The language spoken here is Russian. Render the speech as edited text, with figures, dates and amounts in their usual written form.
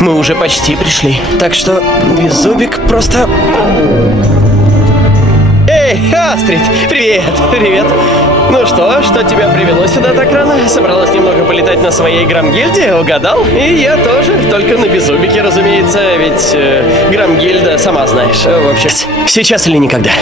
Мы уже почти пришли. Так что Беззубик просто... Эй, Астрид! Привет! Привет! Ну что тебя привело сюда так рано? Собралась немного полетать на своей Грамгильде? Угадал? И я тоже, только на Беззубике, разумеется, ведь Грамгильда, сама знаешь, в общем... Сейчас или никогда.